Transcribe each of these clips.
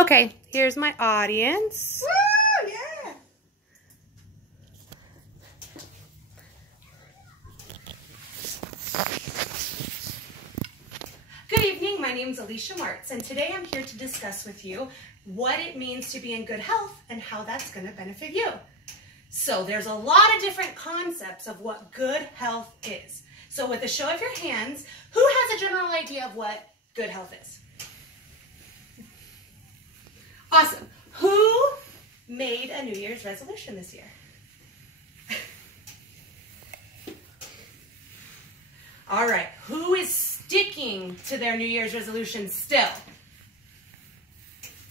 Okay, here's my audience. Woo, yeah. Good evening, my name is Alicia Martz, and today I'm here to discuss with you what it means to be in good health and how that's going to benefit you. So there's a lot of different concepts of what good health is. So with a show of your hands, who has a general idea of what good health is? Awesome. Who made a New Year's resolution this year? All right. Who is sticking to their New Year's resolution still?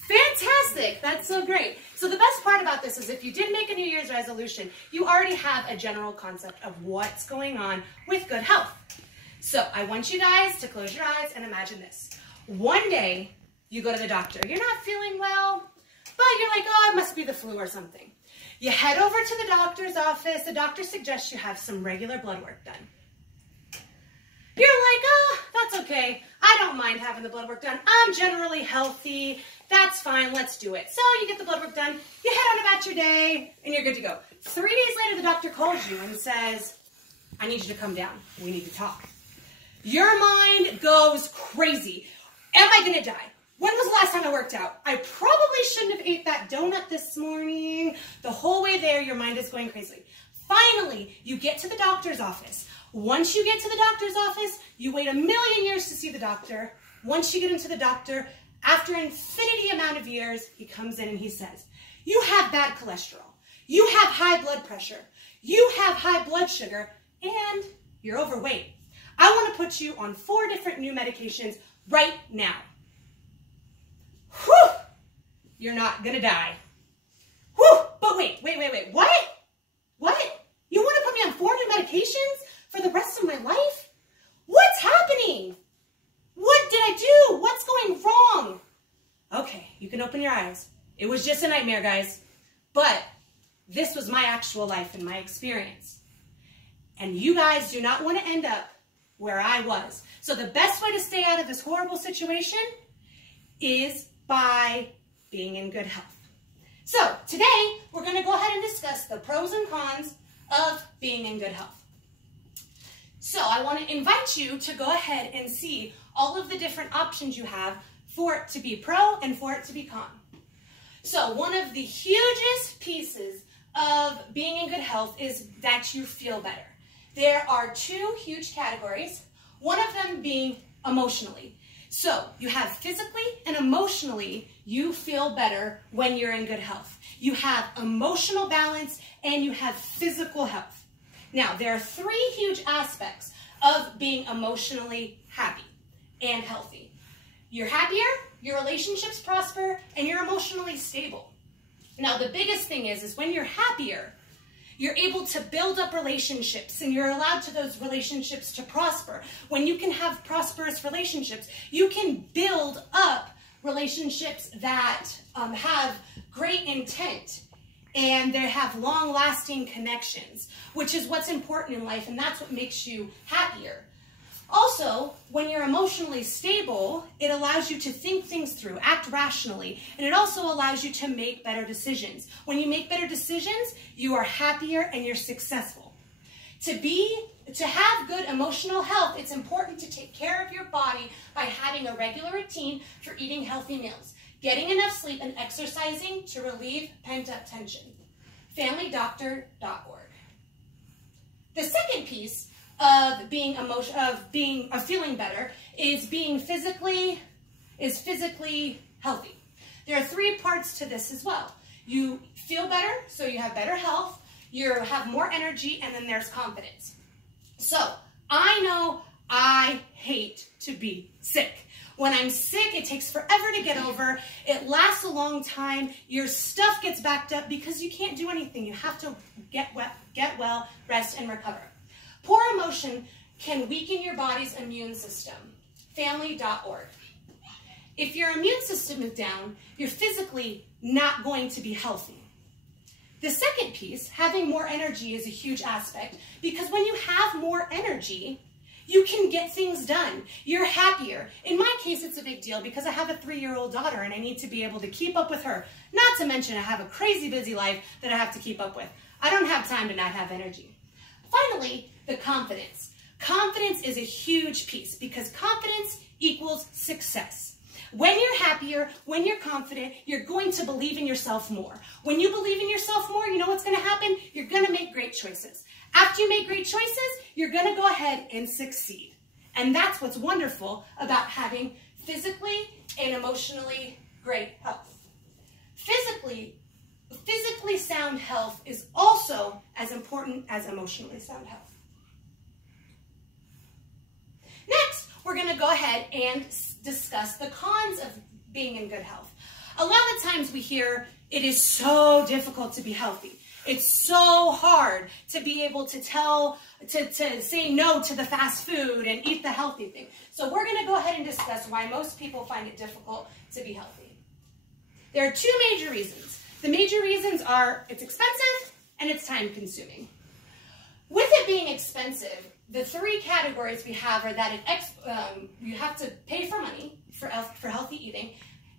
Fantastic. That's so great. So the best part about this is if you did make a New Year's resolution, you already have a general concept of what's going on with good health. So I want you guys to close your eyes and imagine this. One day, you go to the doctor. You're not feeling well, but you're like, oh, it must be the flu or something. You head over to the doctor's office. The doctor suggests you have some regular blood work done. You're like, oh, that's okay. I don't mind having the blood work done. I'm generally healthy. That's fine. Let's do it. So you get the blood work done. You head on about your day, and you're good to go. 3 days later, the doctor calls you and says, I need you to come down. We need to talk. Your mind goes crazy. Am I going to die? When was the last time I worked out? I probably shouldn't have ate that donut this morning. The whole way there, your mind is going crazy. Finally, you get to the doctor's office. Once you get to the doctor's office, you wait a million years to see the doctor. Once you get into the doctor, after an infinity amount of years, he comes in and he says, you have bad cholesterol. You have high blood pressure. You have high blood sugar, and you're overweight. I want to put you on 4 different new medications right now. Whew! You're not gonna die. Whew! But wait. What? What? You want to put me on 4 new medications for the rest of my life? What's happening? What did I do? What's going wrong? Okay, you can open your eyes. It was just a nightmare, guys. But this was my actual life and my experience. And you guys do not want to end up where I was. So the best way to stay out of this horrible situation is by being in good health. So today, we're going to go ahead and discuss the pros and cons of being in good health. So I want to invite you to go ahead and see all of the different options you have for it to be pro and for it to be con. So one of the hugest pieces of being in good health is that you feel better. There are 2 huge categories, one of them being emotionally. So you have physically and emotionally, you feel better when you're in good health. You have emotional balance and you have physical health. Now, there are 3 huge aspects of being emotionally happy and healthy. You're happier, your relationships prosper, and you're emotionally stable. Now, the biggest thing is when you're happier, you're able to build up relationships and you're allowed to those relationships to prosper. When you can have prosperous relationships, you can build up relationships that have great intent and they have long-lasting connections, which is what's important in life, and that's what makes you happier. Also, when you're emotionally stable, it allows you to think things through, act rationally, and it also allows you to make better decisions. When you make better decisions, you are happier and you're successful. To have good emotional health, it's important to take care of your body by having a regular routine for eating healthy meals, getting enough sleep, and exercising to relieve pent-up tension. FamilyDoctor.org. The second piece of feeling better is physically healthy. There are 3 parts to this as well. You feel better, so you have better health, you have more energy, and then there's confidence. So I know I hate to be sick. When I'm sick, it takes forever to get over. It lasts a long time. Your stuff gets backed up because you can't do anything. You have to get well, rest, and recover. Poor emotion can weaken your body's immune system. Family.org. If your immune system is down, you're physically not going to be healthy. The second piece, having more energy, is a huge aspect because when you have more energy, You can get things done. You're happier. In my case, it's a big deal because I have a 3-year-old daughter and I need to be able to keep up with her. Not to mention I have a crazy busy life that I have to keep up with. I don't have time to not have energy. Finally, the confidence. Confidence is a huge piece because confidence equals success. When you're happier, when you're confident, you're going to believe in yourself more. When you believe in yourself more, you know what's going to happen? You're going to make great choices. After you make great choices, you're going to go ahead and succeed. And that's what's wonderful about having physically and emotionally great health. Physically sound health is also as important as emotionally sound health. Next, we're going to go ahead and discuss the cons of being in good health. A lot of times we hear it is so difficult to be healthy. It's so hard to be able to say no to the fast food and eat the healthy thing. So we're going to go ahead and discuss why most people find it difficult to be healthy. There are two major reasons. The major reasons are it's expensive and it's time consuming. With it being expensive, the three categories we have are that you have to pay for money for healthy eating,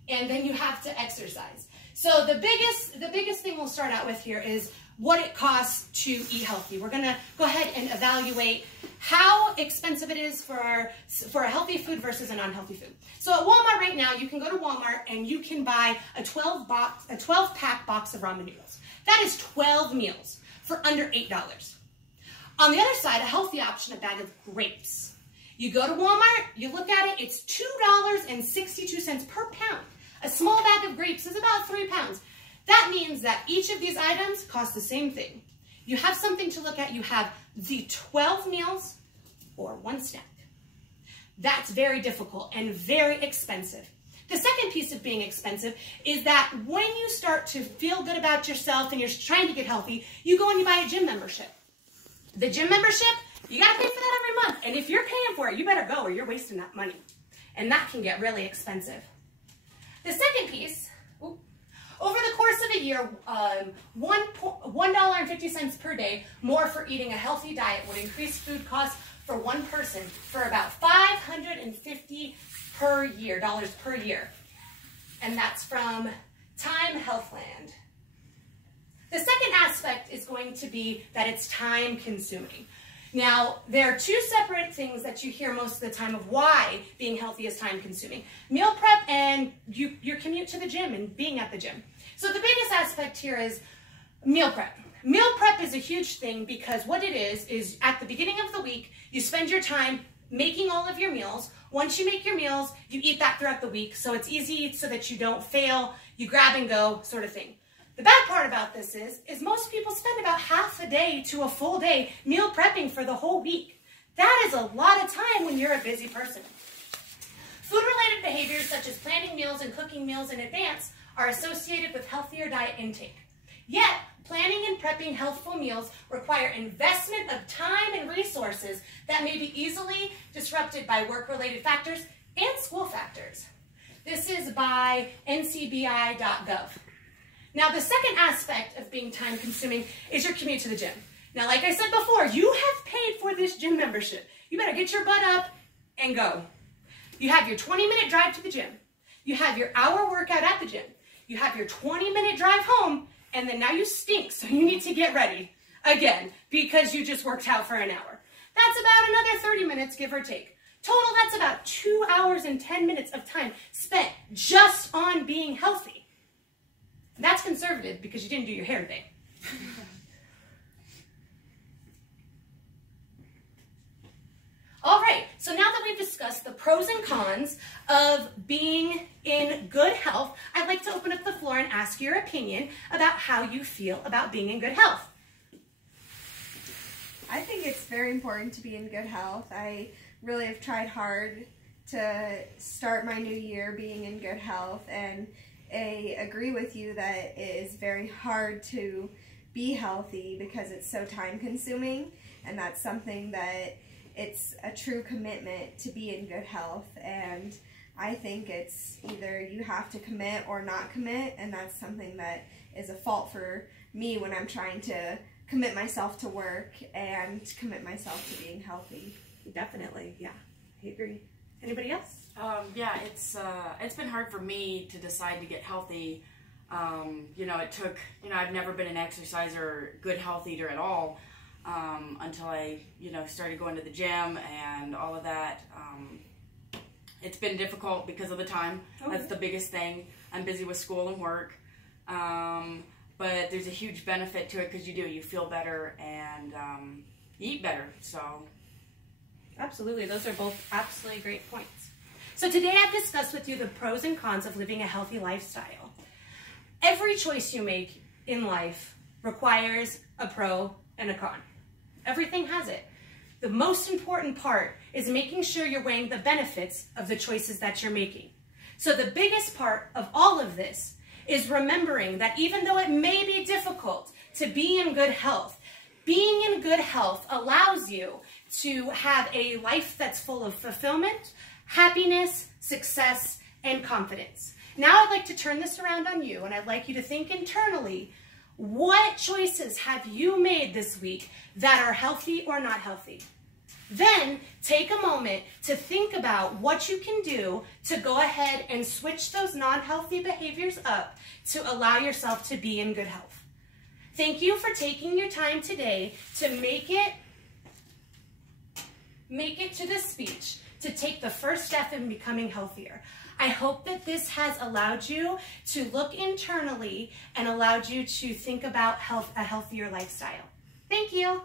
and then you have to exercise. So the biggest thing we'll start out with here is what it costs to eat healthy. We're going to go ahead and evaluate how expensive it is for a healthy food versus a non-healthy food. So at Walmart right now, you can go to Walmart and you can buy a 12-pack box of ramen noodles. That is 12 meals for under $8. On the other side, a healthy option, a bag of grapes. You go to Walmart, you look at it, it's $2.62 per pound. A small bag of grapes is about 3 pounds. That means that each of these items cost the same thing. You have something to look at. You have the 12 meals or one snack. That's very difficult and very expensive. The second piece of being expensive is that when you start to feel good about yourself and you're trying to get healthy, you go and you buy a gym membership. The gym membership, you got to pay for that every month. And if you're paying for it, you better go or you're wasting that money. And that can get really expensive. The second piece, over the course of a year, $1.50 per day more for eating a healthy diet would increase food costs for one person for about $550 per year. And that's from Time Healthland. The second aspect is going to be that it's time consuming. Now, there are two separate things that you hear most of the time of why being healthy is time consuming. Meal prep and your commute to the gym and being at the gym. So the biggest aspect here is meal prep. Meal prep is a huge thing because what it is at the beginning of the week, you spend your time making all of your meals. Once you make your meals, you eat that throughout the week. So it's easy so that you don't fail, you grab and go sort of thing. The bad part about this is most people spend about half a day to a full day meal prepping for the whole week. That is a lot of time when you're a busy person. Food-related behaviors such as planning meals and cooking meals in advance are associated with healthier diet intake. Yet, planning and prepping healthful meals require investment of time and resources that may be easily disrupted by work-related factors and school factors. This is by ncbi.gov. Now, the second aspect of being time-consuming is your commute to the gym. Now, like I said before, you have paid for this gym membership. You better get your butt up and go. You have your 20-minute drive to the gym. You have your hour workout at the gym. You have your 20-minute drive home, and then now you stink, so you need to get ready again because you just worked out for an hour. That's about another 30 minutes, give or take. Total, that's about 2 hours and 10 minutes of time spent just on being healthy. That's conservative because you didn't do your hair today. All right, so now that we've discussed the pros and cons of being in good health, I'd like to open up the floor and ask your opinion about how you feel about being in good health. I think it's very important to be in good health. I really have tried hard to start my new year being in good health, and I agree with you that it is very hard to be healthy because it's so time consuming, and that's something that it's a true commitment to be in good health, and I think it's either you have to commit or not commit, and that's something that is a fault for me when I'm trying to commit myself to work and commit myself to being healthy. Definitely, yeah, I agree. Anybody else? Yeah, it's been hard for me to decide to get healthy. You know, it took, you know, I've never been an exerciser, good health eater at all, until I, you know, started going to the gym and all of that. It's been difficult because of the time. Okay. That's the biggest thing. I'm busy with school and work. But there's a huge benefit to it because you feel better and you eat better, so. Absolutely, those are both absolutely great points. So today I've discussed with you the pros and cons of living a healthy lifestyle. Every choice you make in life requires a pro and a con. Everything has it. The most important part is making sure you're weighing the benefits of the choices that you're making. So the biggest part of all of this is remembering that even though it may be difficult to be in good health, being in good health allows you to have a life that's full of fulfillment, happiness, success, and confidence. Now I'd like to turn this around on you, and I'd like you to think internally, what choices have you made this week that are healthy or not healthy? Then take a moment to think about what you can do to go ahead and switch those non-healthy behaviors up to allow yourself to be in good health. Thank you for taking your time today to make it to this speech, to take the first step in becoming healthier. I hope that this has allowed you to look internally and allowed you to think about a healthier lifestyle. Thank you.